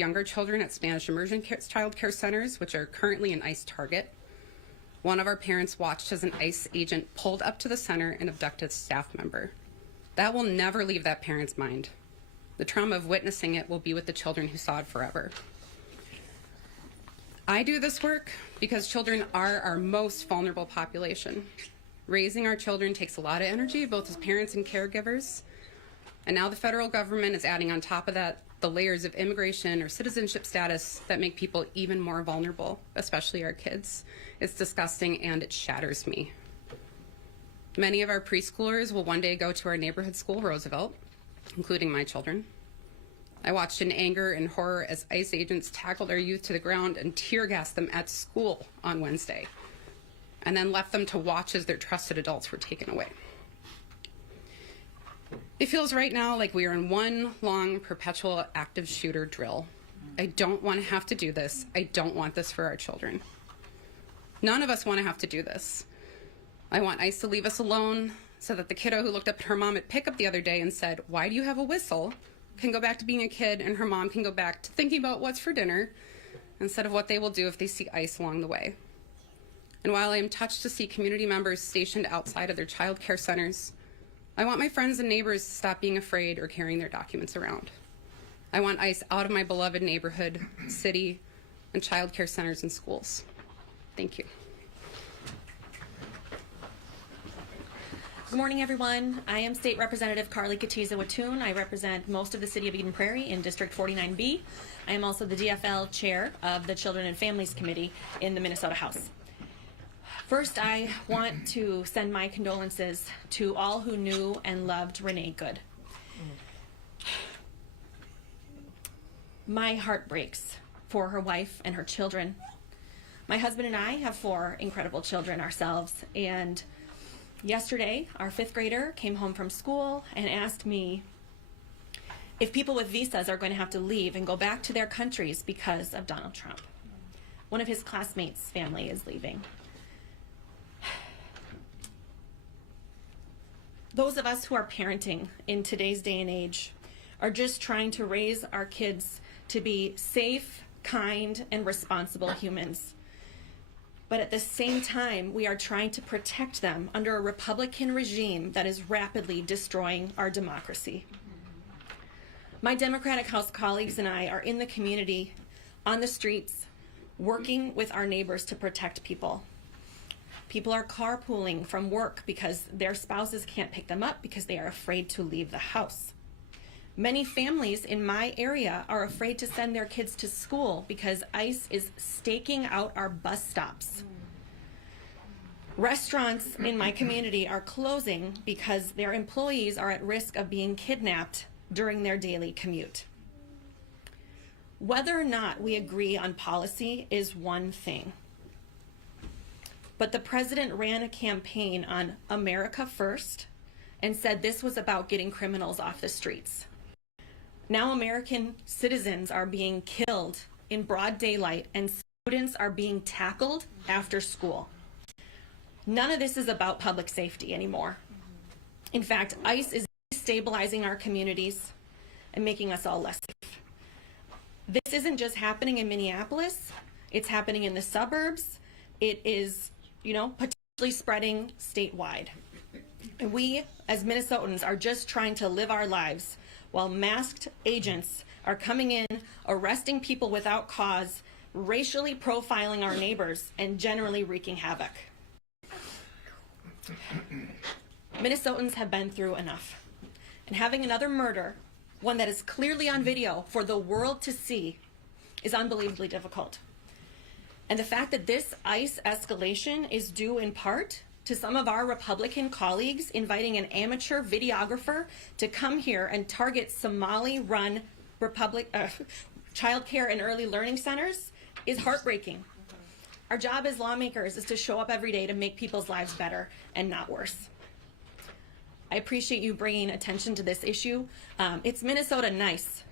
younger children at Spanish immersion child care centers, which are currently an ICE target. One of our parents watched as an ICE agent pulled up to the center and abducted a staff member. That will never leave that parent's mind. The trauma of witnessing it will be with the children who saw it forever. I do this work because children are our most vulnerable population. Raising our children takes a lot of energy, both as parents and caregivers. And now the federal government is adding on top of that the layers of immigration or citizenship status that make people even more vulnerable, especially our kids. It's disgusting and it shatters me. Many of our preschoolers will one day go to our neighborhood school, Roosevelt, including my children. I watched in anger and horror as ICE agents tackled our youth to the ground and tear gassed them at school on Wednesday, and then left them to watch as their trusted adults were taken away. It feels right now like we are in one long, perpetual active shooter drill. I don't want to have to do this. I don't want this for our children. None of us want to have to do this. I want ICE to leave us alone so that the kiddo who looked up at her mom at pickup the other day and said, "Why do you have a whistle?" can go back to being a kid, and her mom can go back to thinking about what's for dinner instead of what they will do if they see ICE along the way. And while I am touched to see community members stationed outside of their child care centers, I want my friends and neighbors to stop being afraid or carrying their documents around. I want ICE out of my beloved neighborhood, city, and child care centers and schools. Thank you. Good morning, everyone. I am State Representative Carly Katiza-Wattoon. I represent most of the city of Eden Prairie in District 49B. I am also the DFL chair of the Children and Families Committee in the Minnesota House. First, I want to send my condolences to all who knew and loved Renee Good. My heart breaks for her wife and her children. My husband and I have 4 incredible children ourselves, and yesterday, our 5th grader came home from school and asked me if people with visas are going to have to leave and go back to their countries because of Donald Trump. One of his classmates' family is leaving. Those of us who are parenting in today's day and age are just trying to raise our kids to be safe, kind, and responsible humans. But at the same time, we are trying to protect them under a Republican regime that is rapidly destroying our democracy. My Democratic House colleagues and I are in the community, on the streets, working with our neighbors to protect people. People are carpooling from work because their spouses can't pick them up because they are afraid to leave the house. Many families in my area are afraid to send their kids to school because ICE is staking out our bus stops. Restaurants in my community are closing because their employees are at risk of being kidnapped during their daily commute. Whether or not we agree on policy is one thing. But the president ran a campaign on America First and said this was about getting criminals off the streets. Now American citizens are being killed in broad daylight and students are being tackled after school. None of this is about public safety anymore. In fact, ICE is destabilizing our communities and making us all less safe. This isn't just happening in Minneapolis, it's happening in the suburbs. It is, potentially spreading statewide. And we, as Minnesotans, are just trying to live our lives while masked agents are coming in, arresting people without cause, racially profiling our neighbors, and generally wreaking havoc. Minnesotans have been through enough. And having another murder, one that is clearly on video for the world to see, is unbelievably difficult. And the fact that this ICE escalation is due in part to some of our Republican colleagues inviting an amateur videographer to come here and target Somali-run child care and early learning centers is heartbreaking. Our job as lawmakers is to show up every day to make people's lives better and not worse. I appreciate you bringing attention to this issue. It's Minnesota nice,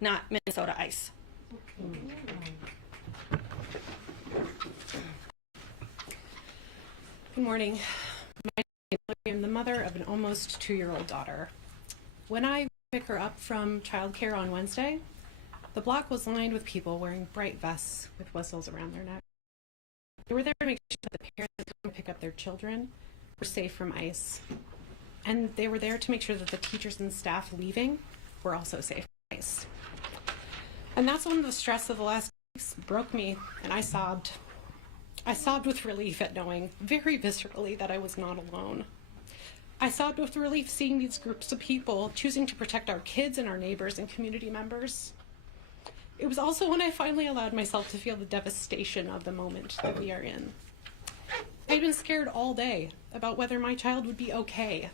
not Minnesota ICE. Good morning. My name is Lily. I'm the mother of an almost 2-year-old daughter. When I pick her up from childcare on Wednesday, The block was lined with people wearing bright vests with whistles around their neck. They were there to make sure that the parents that come pick up their children were safe from ICE. And they were there to make sure that the teachers and staff leaving were also safe from ICE. And that's when the stress of the last weeks broke me, and I sobbed. I sobbed with relief at knowing, very viscerally, that I was not alone. I sobbed with relief seeing these groups of people choosing to protect our kids and our neighbors and community members. It was also when I finally allowed myself to feel the devastation of the moment that we are in. I'd been scared all day about whether my child would be okay,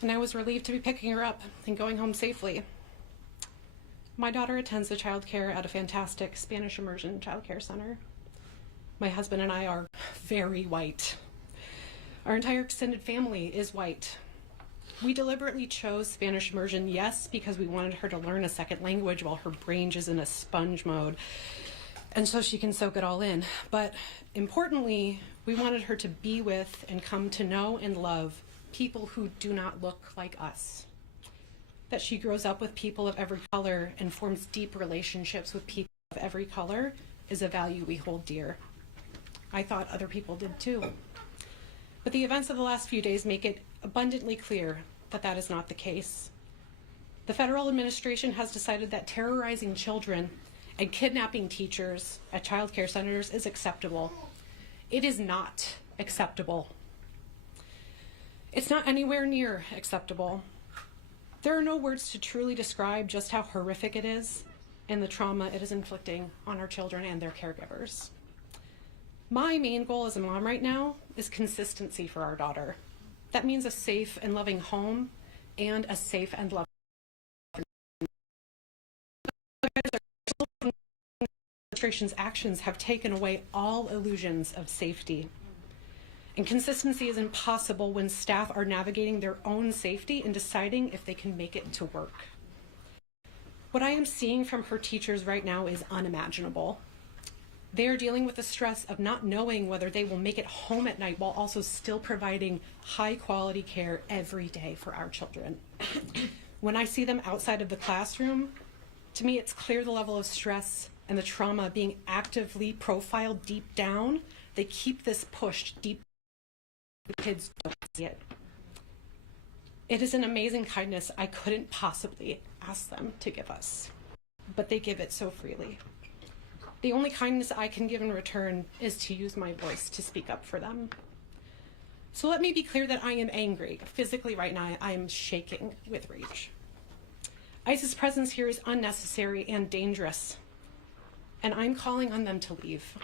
and I was relieved to be picking her up and going home safely. My daughter attends the childcare at a fantastic Spanish immersion childcare center. My husband and I are very white. Our entire extended family is white. We deliberately chose Spanish immersion, yes, because we wanted her to learn a second language while her brain is in a sponge mode, and so she can soak it all in. But importantly, we wanted her to be with and come to know and love people who do not look like us. That she grows up with people of every color and forms deep relationships with people of every color is a value we hold dear. I thought other people did too. But the events of the last few days make it abundantly clear that that is not the case. The federal administration has decided that terrorizing children and kidnapping teachers at child care centers is acceptable. It is not acceptable. It's not anywhere near acceptable. There are no words to truly describe just how horrific it is and the trauma it is inflicting on our children and their caregivers. My main goal as a mom right now is consistency for our daughter. That means a safe and loving home and a safe and loving administration's actions have taken away all illusions of safety. And consistency is impossible when staff are navigating their own safety and deciding if they can make it to work. What I am seeing from her teachers right now is unimaginable. They are dealing with the stress of not knowing whether they will make it home at night while also still providing high quality care every day for our children. When I see them outside of the classroom, to me it's clear the level of stress and the trauma being actively profiled deep down. They keep this pushed deep. The kids don't see it. It is an amazing kindness I couldn't possibly ask them to give us, but they give it so freely. The only kindness I can give in return is to use my voice to speak up for them. So let me be clear that I am angry. Physically right now, I am shaking with rage. ICE's presence here is unnecessary and dangerous, and I'm calling on them to leave.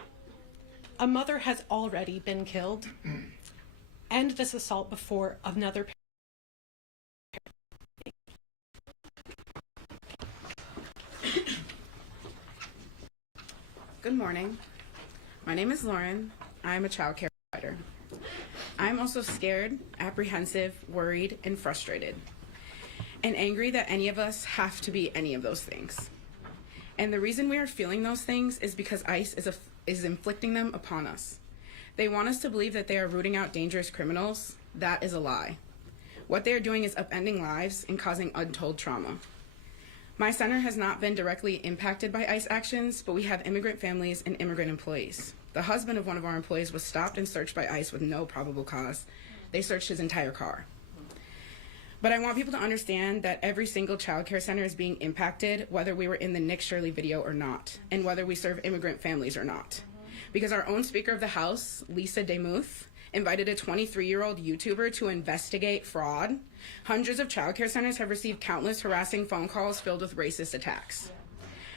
A mother has already been killed. End this assault before another parent. Good morning. My name is Lauren. I'm a child care provider. I'm also scared, apprehensive, worried, and frustrated, and angry that any of us have to be any of those things. And the reason we are feeling those things is because ICE is inflicting them upon us. They want us to believe that they are rooting out dangerous criminals. That is a lie. What they are doing is upending lives and causing untold trauma. My center has not been directly impacted by ICE actions, but we have immigrant families and immigrant employees. The husband of one of our employees was stopped and searched by ICE with no probable cause. They searched his entire car. But I want people to understand that every single child care center is being impacted, whether we were in the Nick Shirley video or not, and whether we serve immigrant families or not. Because our own Speaker of the House, Lisa DeMuth, invited a 23-year-old YouTuber to investigate fraud. Hundreds of child care centers have received countless harassing phone calls filled with racist attacks.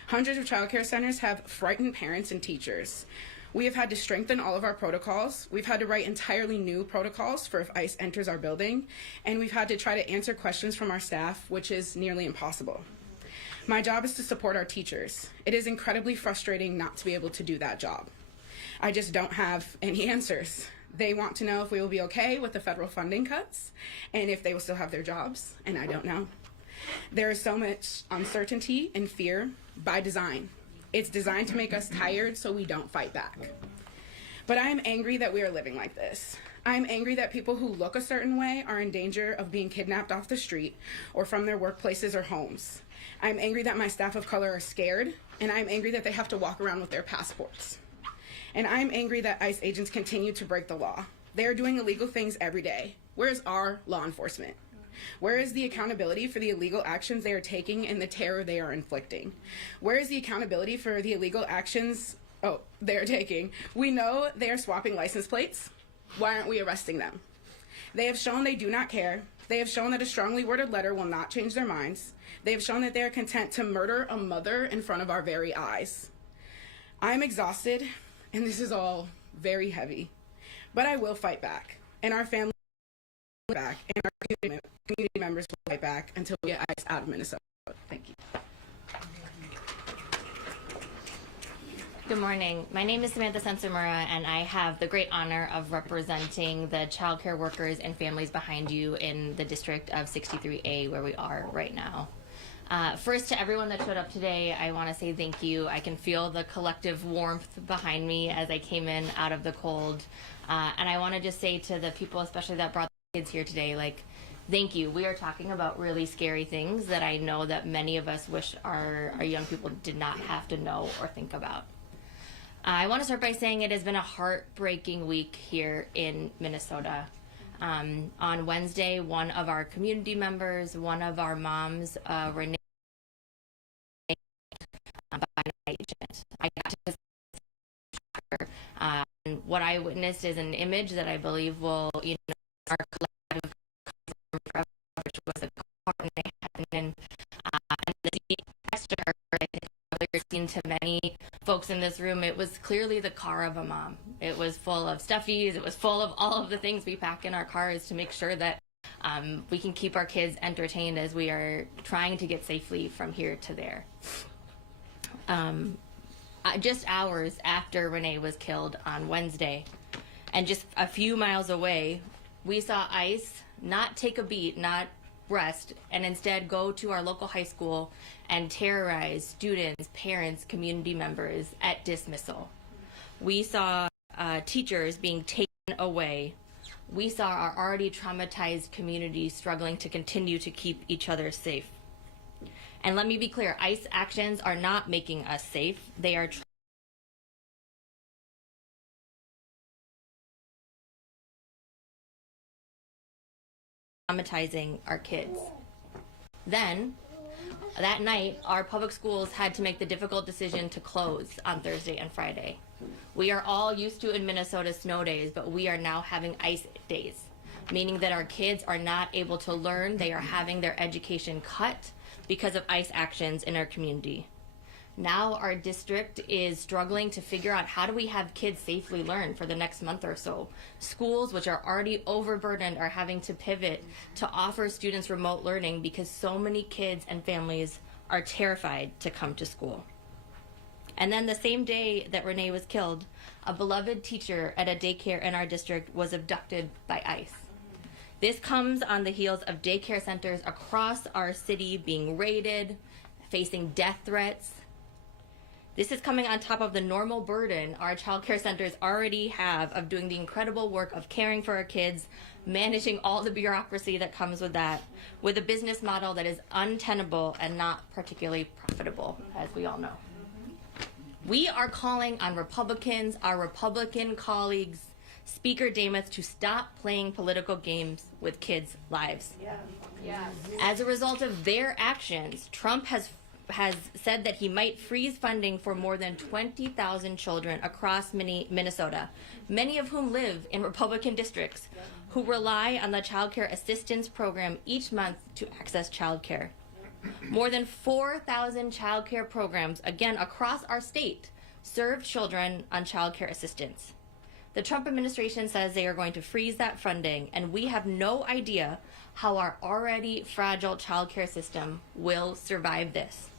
Hundreds of child care centers have frightened parents and teachers. We have had to strengthen all of our protocols. We've had to write entirely new protocols for if ICE enters our building, and we've had to try to answer questions from our staff, which is nearly impossible. My job is to support our teachers. It is incredibly frustrating not to be able to do that job. I just don't have any answers. They want to know if we will be okay with the federal funding cuts and if they will still have their jobs, and I don't know. There is so much uncertainty and fear by design. It's designed to make us tired so we don't fight back. But I am angry that we are living like this. I'm angry that people who look a certain way are in danger of being kidnapped off the street or from their workplaces or homes. I'm angry that my staff of color are scared, and I'm angry that they have to walk around with their passports. And I'm angry that ICE agents continue to break the law. They are doing illegal things every day. Where is our law enforcement? Where is the accountability for the illegal actions they are taking and the terror they are inflicting? Where is the accountability for the illegal actions they are taking? We know they are swapping license plates. Why aren't we arresting them? They have shown they do not care. They have shown that a strongly worded letter will not change their minds. They have shown that they are content to murder a mother in front of our very eyes. I am exhausted, and this is all very heavy. But I will fight back, and our family will fight back, and our community members will fight back until we get ICE out of Minnesota. Thank you. Good morning. My name is Samantha Sensamura, and I have the great honor of representing the childcare workers and families behind you in the district of 63A, where we are right now. First, to everyone that showed up today, I want to say thank you. I can feel the collective warmth behind me as I came in out of the cold. And I want to just say to the people, especially that brought the kids here today, like, thank you. We are talking about really scary things that I know that many of us wish our young people did not have to know or think about. I want to start by saying it has been a heartbreaking week here in Minnesota. On Wednesday, one of our community members, one of our moms, Renee, by an agent. I got to her. And what I witnessed is an image that I believe will, our collective cover, which was a car and they had, and the next to her, I think I've seen to many folks in this room, it was clearly the car of a mom. It was full of stuffies. It was full of all of the things we pack in our cars to make sure that we can keep our kids entertained as we are trying to get safely from here to there. Just hours after Renee was killed on Wednesday, and just a few miles away, we saw ICE not take a beat, not rest, and instead go to our local high school and terrorize students, parents, community members at dismissal. We saw teachers being taken away. We saw our already traumatized community struggling to continue to keep each other safe. And let me be clear, ICE actions are not making us safe. They are traumatizing our kids. Then, that night, our public schools had to make the difficult decision to close on Thursday and Friday. We are all used to in Minnesota snow days, but we are now having ice days, meaning that our kids are not able to learn. They are having their education cut because of ICE actions in our community. Now our district is struggling to figure out how do we have kids safely learn for the next month or so. Schools, which are already overburdened, are having to pivot to offer students remote learning because so many kids and families are terrified to come to school. And then the same day that Renee was killed, a beloved teacher at a daycare in our district was abducted by ICE. This comes on the heels of daycare centers across our city being raided, facing death threats. This is coming on top of the normal burden our child care centers already have of doing the incredible work of caring for our kids, managing all the bureaucracy that comes with that, with a business model that is untenable and not particularly profitable, as we all know. We are calling on Republicans, our Republican colleagues, Speaker Demuth, to stop playing political games with kids' lives. As a result of their actions, Trump has said that he might freeze funding for more than 20,000 children across Minnesota, many of whom live in Republican districts, who rely on the Child Care Assistance Program each month to access child care. More than 4,000 child care programs, again across our state, serve children on child care assistance. The Trump administration says they are going to freeze that funding, and we have no idea how our already fragile child care system will survive this.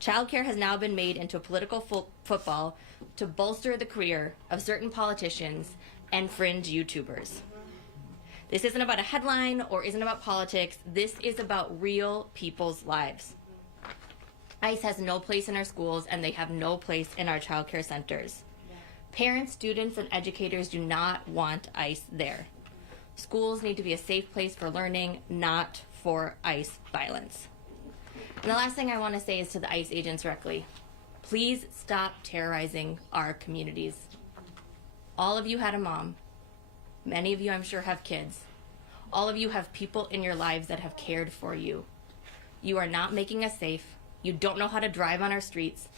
Child care has now been made into a political football to bolster the career of certain politicians and fringe YouTubers. This isn't about a headline or isn't about politics. This is about real people's lives. ICE has no place in our schools, and they have no place in our child care centers. Parents, students, and educators do not want ICE there. Schools need to be a safe place for learning, not for ICE violence. And the last thing I want to say is to the ICE agents directly. Please stop terrorizing our communities. All of you had a mom. Many of you, I'm sure, have kids. All of you have people in your lives that have cared for you. You are not making us safe. You don't know how to drive on our streets.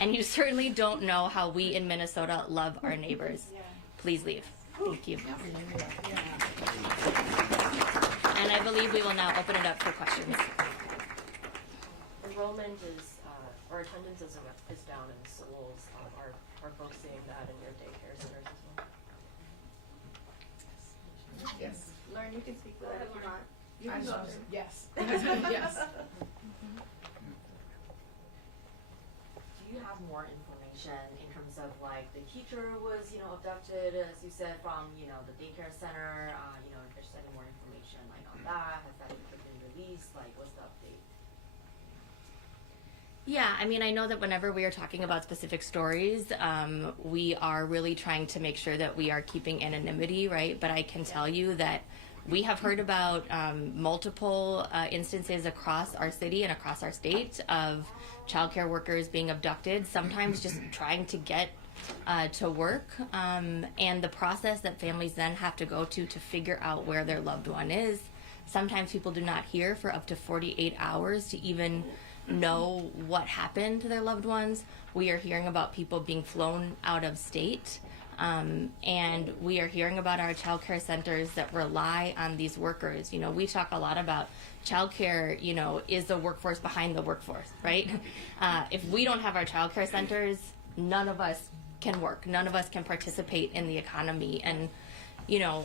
And you certainly don't know how we in Minnesota love our neighbors. Please leave. Thank you. And I believe we will now open it up for questions. Enrollment is, or attendance is down in schools. Are folks seeing that in your daycare centers as well? Yes. Lauren, you can speak for that if you want. You I can go love first. yes. Yes. Do you have more information in terms of like the teacher was, abducted, as you said, from, the daycare center? If there's any more information like on that, has that been released? Like, what's the update? Yeah, I mean, I know that whenever we are talking about specific stories, we are really trying to make sure that we are keeping anonymity, right? But I can tell you that we have heard about multiple instances across our city and across our state of childcare workers being abducted, sometimes just trying to get to work, and the process that families then have to go to figure out where their loved one is. Sometimes people do not hear for up to 48 hours to even know what happened to their loved ones. We are hearing about people being flown out of state, and we are hearing about our child care centers that rely on these workers. We talk a lot about childcare, is the workforce behind the workforce, right? If we don't have our child care centers, none of us can work. None of us can participate in the economy. And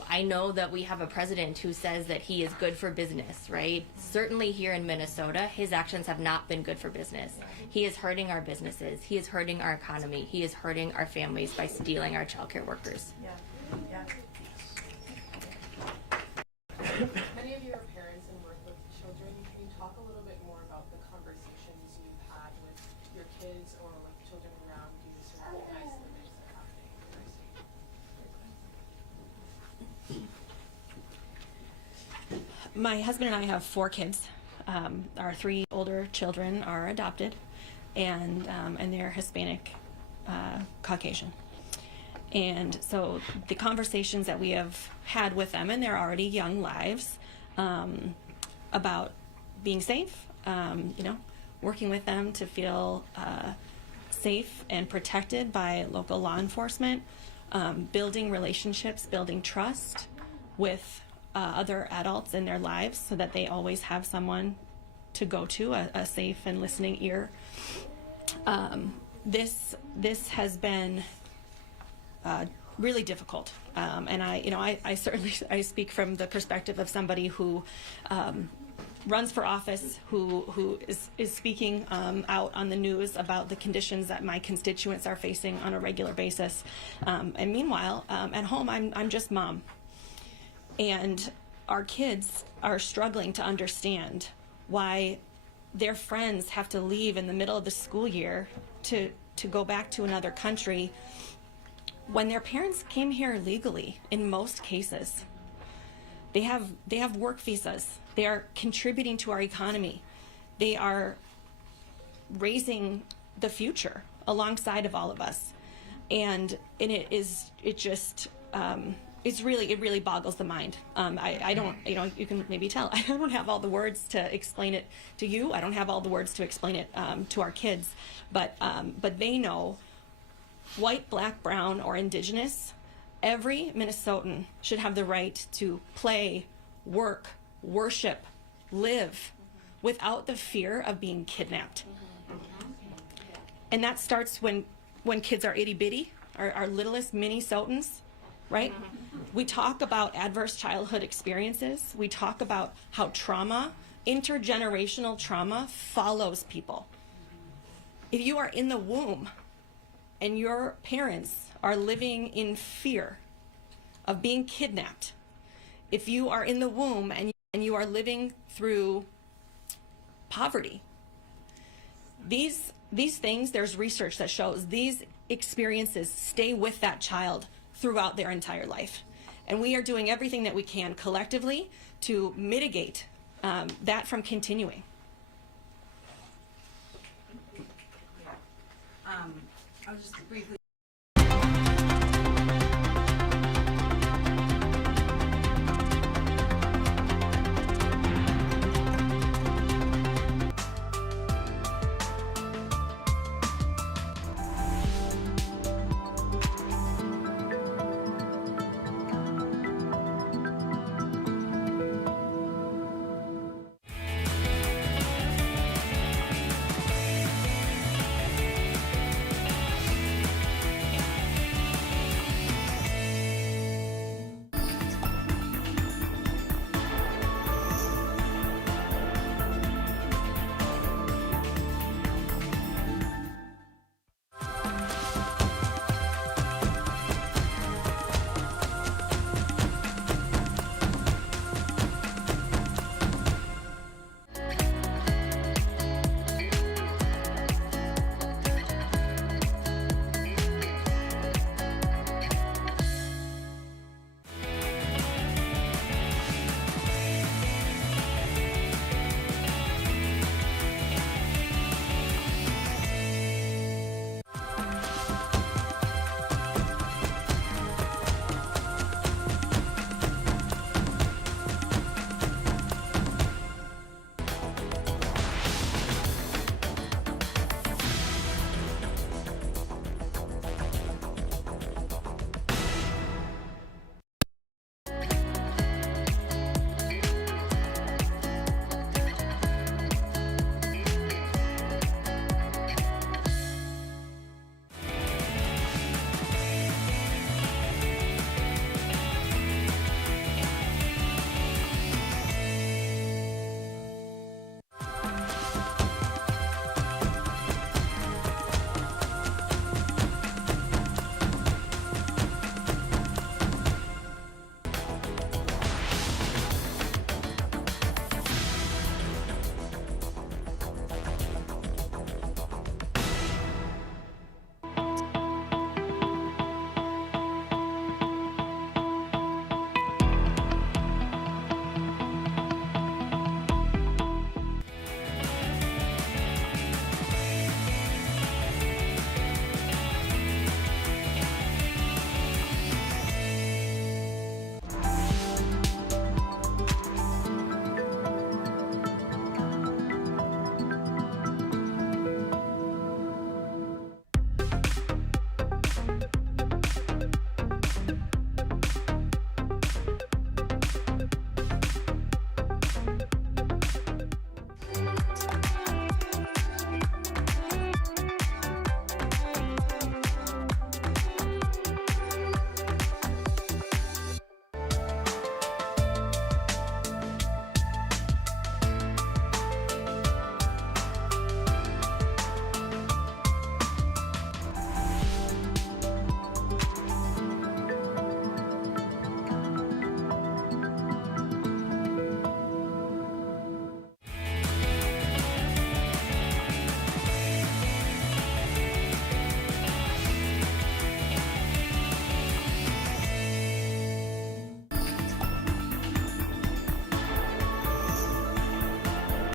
I know that we have a president who says that he is good for business, right? Certainly here in Minnesota, his actions have not been good for business. He is hurting our businesses. He is hurting our economy. He is hurting our families by stealing our childcare workers. Yeah. Many of you are parents and work with children. Can you talk a little bit more about the conversations you've had with your kids or with children around you to recognize the things that are happening in our state? My husband and I have 4 kids. Our 3 older children are adopted, and they're Hispanic, Caucasian. And so the conversations that we have had with them in their already young lives about being safe, working with them to feel safe and protected by local law enforcement, building relationships, building trust with other adults in their lives so that they always have someone to go to, a safe and listening ear. This has been really difficult, and I certainly speak from the perspective of somebody who runs for office, who is speaking out on the news about the conditions that my constituents are facing on a regular basis. And meanwhile, at home, I'm just mom. And our kids are struggling to understand why their friends have to leave in the middle of the school year to go back to another country when their parents came here legally in most cases. They have work visas. They are contributing to our economy. They are raising the future alongside of all of us. And it really boggles the mind. I don't, you can maybe tell, I don't have all the words to explain it to you. I don't have all the words to explain it to our kids, but they know, white, black, brown, or indigenous, every Minnesotan should have the right to play, work, worship, live without the fear of being kidnapped. And that starts when kids are itty bitty, our littlest mini Sotans, right? We talk about adverse childhood experiences. We talk about how trauma, intergenerational trauma, follows people. If you are in the womb and your parents are living in fear of being kidnapped, if you are in the womb and you are living through poverty, these things, there's research that shows these experiences stay with that child throughout their entire life. And we are doing everything that we can collectively to mitigate that from continuing. I'll just briefly